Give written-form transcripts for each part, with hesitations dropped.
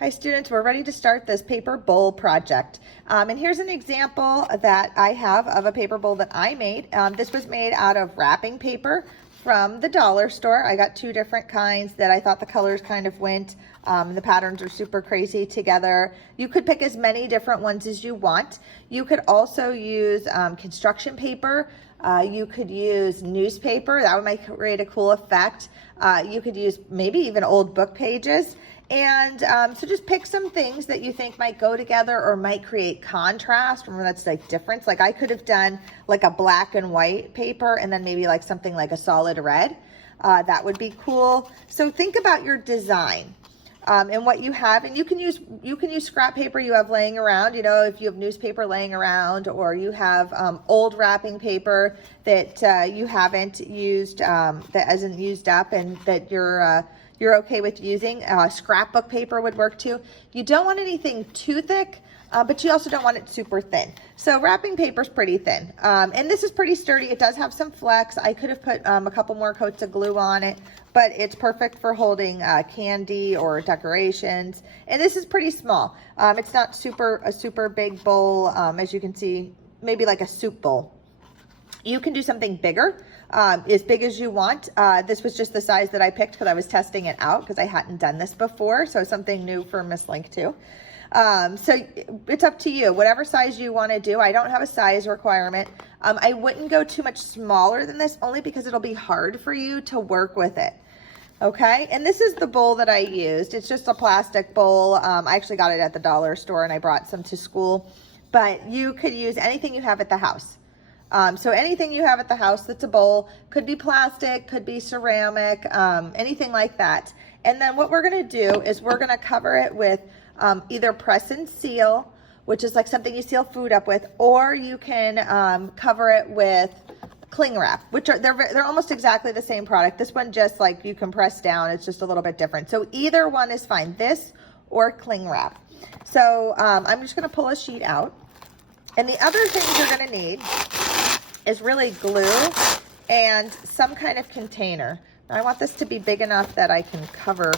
Hi students, we're ready to start this paper bowl project. And here's an example that I have of a paper bowl that I made. This was made out of wrapping paper from the dollar store. I got two different kinds that I thought the colors kind of went. The patterns are super crazy together. You could pick as many different ones as you want. You could also use construction paper. You could use newspaper. That would create a cool effect. You could use maybe even old book pages. And so just pick some things that you think might go together or might create contrast. Remember, that's like difference. Like I could have done like a black and white paper and then maybe like something like a solid red. That would be cool. So think about your design and what you have, and you can use scrap paper you have laying around. You know, if you have newspaper laying around, or you have old wrapping paper that you haven't used, that hasn't used up, and that you're okay with using. Scrapbook paper would work too. You don't want anything too thick, but you also don't want it super thin. So wrapping paper is pretty thin. And this is pretty sturdy. It does have some flex. I could have put a couple more coats of glue on it, but it's perfect for holding candy or decorations. And this is pretty small. It's not a super big bowl, as you can see, maybe like a soup bowl. You can do something bigger, as big as you want. This was just the size that I picked because I was testing it out because I hadn't done this before. So something new for Miss Link too. So it's up to you, whatever size you want to do. I don't have a size requirement. I wouldn't go too much smaller than this, only because it'll be hard for you to work with it. Okay, and this is the bowl that I used. It's just a plastic bowl. I actually got it at the dollar store and I brought some to school, but you could use anything you have at the house. So anything you have at the house that's a bowl, could be plastic, could be ceramic, anything like that. And then what we're gonna do is we're gonna cover it with either press and seal, which is like something you seal food up with, or you can cover it with cling wrap, which are they're almost exactly the same product. This one just like you can press down, it's just a little bit different. So either one is fine, this or cling wrap. So I'm just gonna pull a sheet out. And the other things you're gonna need is really glue and some kind of container. Now I want this to be big enough that I can cover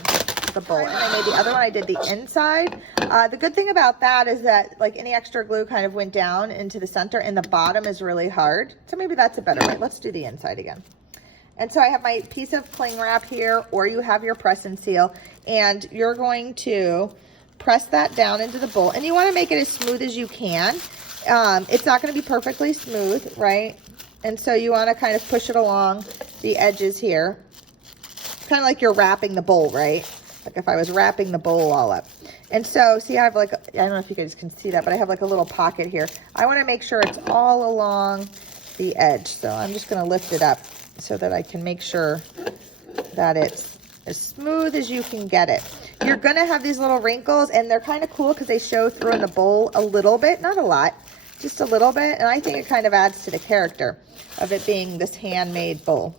the bowl. And I made the other one, I did the inside. The good thing about that is that like any extra glue kind of went down into the center, and the bottom is really hard. So maybe that's a better way. Let's do the inside again. And so I have my piece of cling wrap here, or you have your press and seal, and you're going to press that down into the bowl. And you want to make it as smooth as you can. It's not going to be perfectly smooth, right? And so you want to kind of push it along the edges here. Kind of like you're wrapping the bowl, right? Like if I was wrapping the bowl all up. And so, see, I have like, I don't know if you guys can see that, but I have like a little pocket here. I want to make sure it's all along the edge. So I'm just going to lift it up so that I can make sure that it's as smooth as you can get it. You're going to have these little wrinkles, and they're kind of cool because they show through in the bowl a little bit, not a lot, just a little bit. And I think it kind of adds to the character of it being this handmade bowl.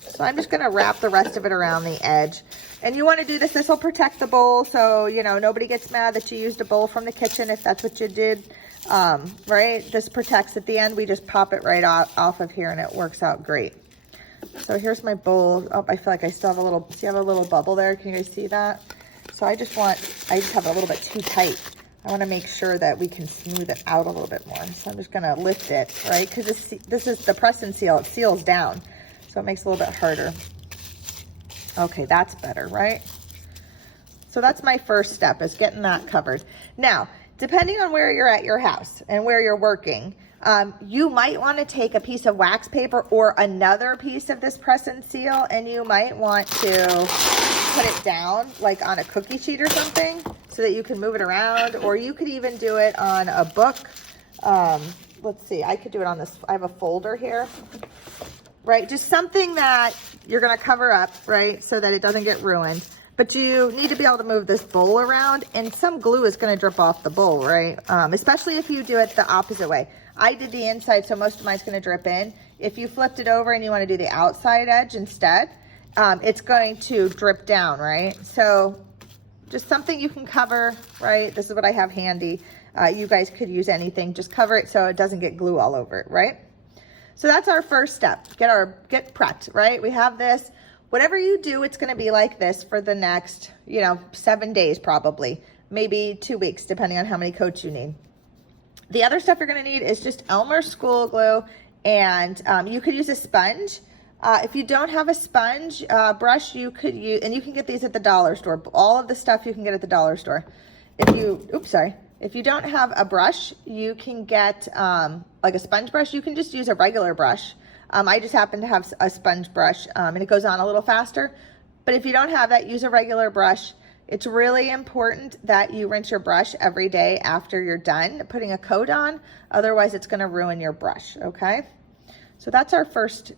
So I'm just going to wrap the rest of it around the edge. And you want to do this. This will protect the bowl, so, you know, nobody gets mad that you used a bowl from the kitchen if that's what you did, right? This protects at the end. We just pop it right off of here, and it works out great. So here's my bowl. Oh, I feel like I still have a little, see I have a little bubble there? Can you guys see that? So I just have it a little bit too tight. I want to make sure that we can smooth it out a little bit more. So I'm just going to lift it, right? Because this is the press and seal. It seals down, so it makes it a little bit harder. Okay, that's better, right? So that's my first step, is getting that covered. Now, depending on where you're at your house and where you're working, you might want to take a piece of wax paper or another piece of this press and seal, and you might want to put it down like on a cookie sheet or something so that you can move it around, or you could even do it on a book. Let's see, I could do it on this. I have a folder here, right? Just something that you're going to cover up, right, so that it doesn't get ruined. But you need to be able to move this bowl around, and some glue is going to drip off the bowl, right? Especially if you do it the opposite way. I did the inside, so most of mine's going to drip in. If you flipped it over and you want to do the outside edge instead, it's going to drip down, right? So just something you can cover, right? This is what I have handy. You guys could use anything. Just cover it so it doesn't get glue all over it, right? So that's our first step. Get prepped, right? We have this. Whatever you do, it's going to be like this for the next, 7 days probably, maybe 2 weeks, depending on how many coats you need. The other stuff you're going to need is just Elmer school glue, and you could use a sponge. If you don't have a sponge brush, you could use, and you can get these at the dollar store. All of the stuff you can get at the dollar store. If you don't have a brush, you can get like a sponge brush. You can just use a regular brush. I just happen to have a sponge brush, and it goes on a little faster. But if you don't have that, use a regular brush. It's really important that you rinse your brush every day after you're done putting a coat on. Otherwise, it's going to ruin your brush, okay? So that's our first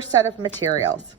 set of materials.